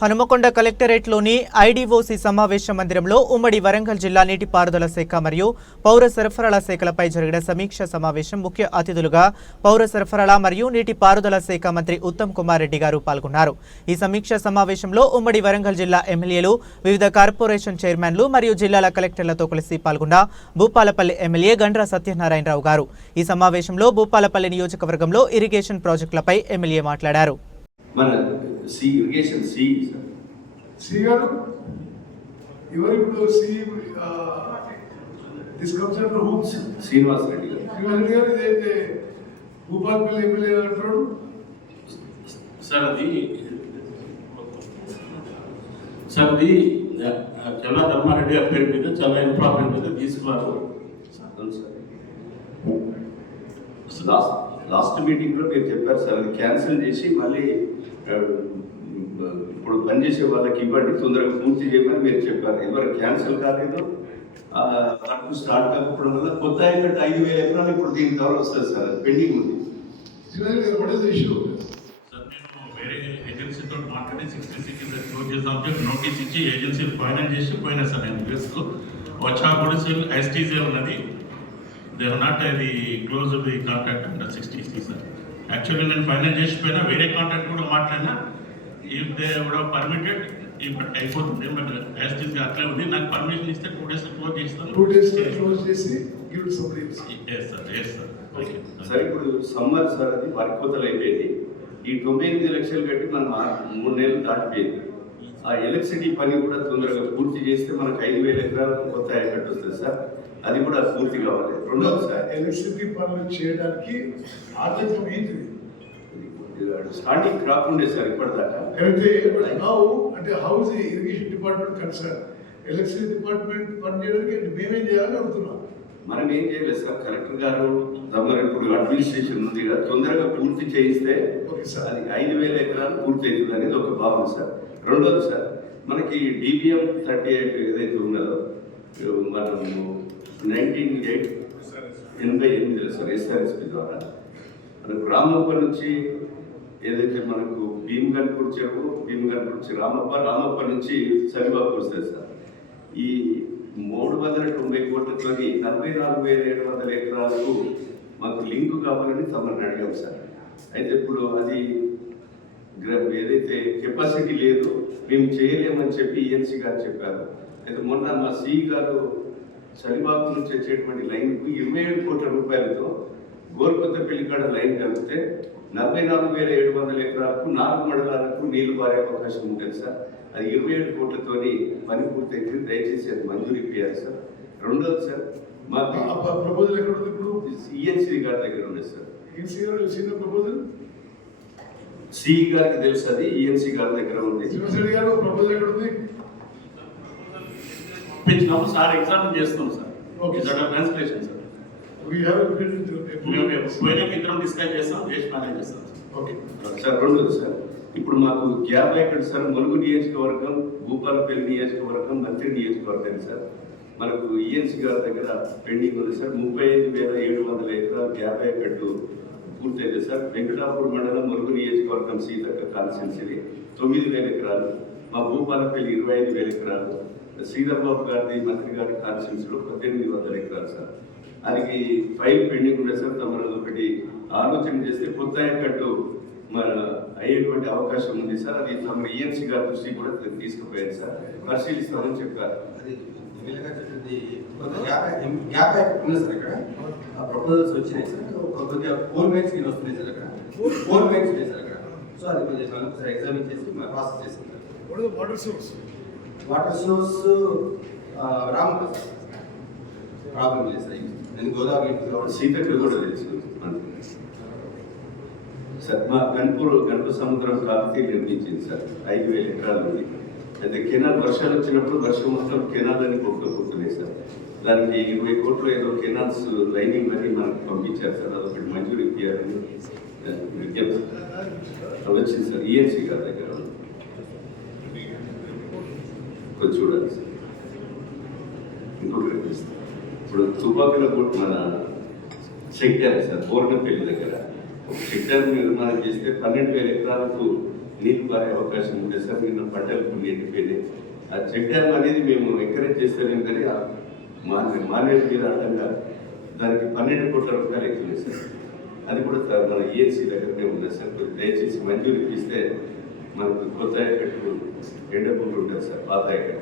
Hanumakonda కలెక్టరేట్లోని IDOC సమావేశ మందిరంలో ఉమ్మడి వరంగల్ జిల్లా నీటిపారుదల శాఖ మరియు పౌర సరఫరాల శాఖలపై జరిగిన సమీక్ష సమావేశం ముఖ్య అతిథులుగా పౌర సరఫరాల మరియు నీటిపారుదల శాఖ మంత్రి ఉత్తమ్ కుమార్ రెడ్డి గారు పాల్గొన్నారు. ఈ సమీక్ష సమావేశంలో ఉమ్మడి వరంగల్ జిల్లా ఎమ్మెల్యేలు వివిధ కార్పొరేషన్ చైర్మన్లు మరియు జిల్లాల కలెక్టర్లతో కలిసి పాల్గొన్న భూపాలపల్లి ఎమ్మెల్యే గండ్ర సత్యనారాయణరావు గారు. ఈ సమావేశంలో భూపాలపల్లి నియోజకవర్గంలో ఇరిగేషన్ ప్రాజెక్టులపై ఎమ్మెల్యే మాట్లాడారు. మన C irrigation C sir C గారు? ఎవరు ఇప్పుడు C this comes under homes Srinivas Reddy గారు. శ్రీనివాసరెడ్డి గారు ఇదైతే భూపాలపల్లి ఎమ్మెల్యే అంటున్నాడు సార్ అది సార్ అది చల్లా ధర్మారెడ్డి గారి పేరు మీద చాలా ఇంపార్టెంట్ మీద తీసుకున్నారు. అవును సార్. లాస్ట్ మీటింగ్లో మీరు చెప్పారు సార్ అది క్యాన్సిల్ చేసి మళ్ళీ ఇప్పుడు పనిచేసే వాళ్ళకి ఇవ్వండి తొందరగా పూర్తి చేయమని మీరు చెప్పారు. ఎవరు క్యాన్సిల్ కాలేదు. వర్క్ స్టార్ట్ కాకపోవడం వల్ల కొత్త అయినట్టు ఐదు వేల ఎకరాలు ఇప్పుడు దీని ద్వారా వస్తుంది సార్ అది పెండింగ్ ఉంది. శ్రీనివాసరెడ్డి గారు వాట్ ఇస్ ఇష్యూ సార్ నేను వేరే ఏజెన్సీతో మాట్లాడి సిక్స్టీ సిక్స్ క్లోజ్ చేద్దాం చెప్పి నోటీస్ ఇచ్చి ఏజెన్సీ ఫైనల్ చేసి పోయినా సార్ నేను. వచ్చా కూడా ఎస్టీజే ఉన్నది. దే ఆర్ నాట్ అది close the contract under sixty sir actually నేను ఫైనల్ చేసిపోయినా వేరే కాంట్రాక్ట్ కూడా మాట్లాడినా ఇఫ్ దే కూడా పర్మిటెడ్ ఇప్పుడు అయిపోతుంది. బట్ ఎస్టీసీ అట్లే ఉంది. నాకు పర్మిషన్ ఇస్తే టూ డేస్ క్లోజ్ చేస్తాను. టూ డేస్ క్లోజ్ చేసి give to somebody yes sir yes sir okay sir ఇప్పుడు సమ్మర్ సార్ అది వరి కోతలు అయిపోయింది. ఈ తొంభై ఎనిమిది లక్షలు కట్టి మనం మూడు నెలలు దాటిపోయింది. ఆ ఎలక్ట్రిసిటీ పని కూడా తొందరగా పూర్తి చేస్తే మనకు ఐదు వేల ఎకరాలకు కొత్త అయ్యేటట్టు వస్తుంది సార్. అది కూడా పూర్తి కావాలి. రెండోది సార్. ఎలక్ట్రిసిటీ పనులు చేయడానికి ఆటంకం ఏంటి స్టార్టింగ్ క్రాప్ ఉండే సార్ ఇప్పటిదాకా. హౌ అంటే how's irrigation department concern electricity department పని చేయడానికి మేమేం చేయాలని అడుగుతున్నాం. మనం ఏం చేయలేదు సార్? కలెక్టర్ గారు తమరు ఇప్పుడు అడ్మినిస్ట్రేషన్ ఉంది కదా తొందరగా పూర్తి చేయిస్తే. అది ఐదు వేల ఎకరాలు పూర్తి అవుతుంది అనేది ఒక భావన సార్. రెండోది సార్ మనకి డిబిఎం థర్టీ ఎయిట్ ఏదైతే ఉన్నదో మనము నైన్టీన్ ఎయిట్ ఎనభై ఎనిమిదిలో సార్ ఎస్ఆర్ఎస్పి ద్వారా. మనకు రామప్ప నుంచి ఏదైతే మనకు భీమగన్పూర్ చెరువు భీమగన్పూర్ నుంచి రామప్ప రామప్ప నుంచి సరిబాబు వస్తుంది సార్. ఈ మూడు వందల తొంభై కోట్లతో నలభై నాలుగు వేల ఏడు వందల ఎకరాలకు మాకు లింకు కావాలని తమని అడిగాం సార్. అయితే ఇప్పుడు అది ఏదైతే కెపాసిటీ లేదు మేము చేయలేమని చెప్పి ఈఎన్సీ గారు చెప్పారు. అయితే మొన్న మా సి గారు చలిబాబు నుంచి వచ్చేటువంటి లైన్కు ఇరవై ఏడు కోట్ల రూపాయలతో గోరుకొత్త పెళ్ళికాడ లైన్ కలిపితే నలభై నాలుగు వేల ఏడు వందల ఎకరాలకు నాలుగు మండలాలకు నీళ్ళు పారే అవకాశం ఉంటుంది సార్. అది ఇరవై ఏడు కోట్లతోని పని పూర్తయింది. దయచేసి అది మంజూరు ఇప్పించాలి సార్. రెండోది సార్ మాకు ప్రపోజల్ ఎక్కడ ఉంది ఇప్పుడు? ఈఎన్సీ గారి దగ్గర ఉంది సార్. గారు ప్రపోజల్ సి గారికి తెలుసు అది ఈఎన్సీ గారి దగ్గర ఉంది. శ్రీనివాసరెడ్డి గారు ప్రపోజల్ ఎక్కడ ఉంది పంపించినప్పుడు సార్ ఎగ్జామ్ చేస్తాం sir. Okay, sir. Translation sir మేము ఇద్దరం డిస్కస్ చేస్తాం చేసి మేనేజ్ చేస్తాం. ఓకే. సార్ రెండోది సార్ ఇప్పుడు మాకు గ్యాప్ ఎక్కడ సార్ ములుగు నియోజకవర్గం భూపాలపల్లి నియోజకవర్గం మంత్రి నియోజకవర్గం సార్. మనకు ఈఎన్సీ గారి దగ్గర పెండింగ్ ఉంది సార్. ముప్పై ఐదు వేల ఏడు వందల ఎకరాలు గ్యాప్ ఎక్కడు పూర్తయింది సార్. వెంకటాపూర్ మండలం మురుగు నియోజకవర్గం సీతక్క కాన్సెన్సీ తొమ్మిది వేల ఎకరాలు. మా భూపాలపల్లి ఇరవై ఐదు వేల ఎకరాలు. శ్రీధర్ గారిది మంత్రి గారి కాన్సెన్సీలో పద్దెనిమిది వందల ఎకరాలు సార్. అది ఫైల్ పెండింగ్ ఉండే సార్. తమరు ఒకటి ఆలోచన చేస్తే కొత్త ఎక్కట్టు మన అయ్యేటువంటి అవకాశం ఉంది సార్. అది తమ ఈఎన్సీ గారి దృష్టి కూడా తీసుకుపోయారు సార్. పరిశీలిస్తామని చెప్పారు. అది ఉంది సార్ ఇక్కడ. ప్రపోజల్స్ వచ్చినాయి సార్. కొద్దిగా ఫోర్ మ్యాక్స్ కింద వస్తున్నాయి సార్ అక్కడ. ఫోర్ మ్యాక్స్ ఉన్నాయి సార్ అక్కడ. సో అది కొంచెం ఒకసారి ఎగ్జామిన్ చేసి మనం process is water source water source sir problem లేదు సార్ నేను గోదావరి కాబట్టి సీతకు కూడా తెలుసు. సార్ మా గన్పూర్ గణప సముద్రం కాకతీ నిర్మించింది సార్. ఐదు వేల ఎకరాలు ఉంది. అయితే కెనాల్ వర్షాలు వచ్చినప్పుడు వర్షం మొత్తం కెనాల్ అని కొట్టుకుపోతున్నాయి సార్. దానికి ఇరవై కోట్లు ఏదో కెనాల్స్ లైనింగ్ అని మనకు పంపించారు సార్. అదొకటి మంజూరు ఇప్పారని విజ్ఞప్తి. అది వచ్చింది సార్. ఈఎన్సీ గారి దగ్గర. కొంచెం చూడాలి సార్. ఇంకోటి ఇప్పుడు తుపాకుల కూడా మన సెక్టర్ సార్ బోర్నపల్లి దగ్గర. ఒక సెక్టర్ నిర్మాణం చేస్తే పన్నెండు వేల ఎకరాలకు నీళ్ళు పారే అవకాశం ఉంది సార్ నిన్న పంటలు కొన్ని ఎండిపోయినాయి. ఆ చెక్ డ్యామ్ అనేది మేము ఎంకరేజ్ చేస్తాం కానీ ఆ మానే మానేజ్ మీద అడ్డంగా దానికి పన్నెండు కోట్ల రూపాయలు ఎక్కువ సార్. అది కూడా సార్ మన ఈఎన్సీ దగ్గరనే ఉంది సార్. కొద్దిగా దయచేసి మంజూరు ఇప్పిస్తే మనకు కొత్త ఎండ ఎండకుండా ఉంటుంది సార్ పాత ఎక్కడ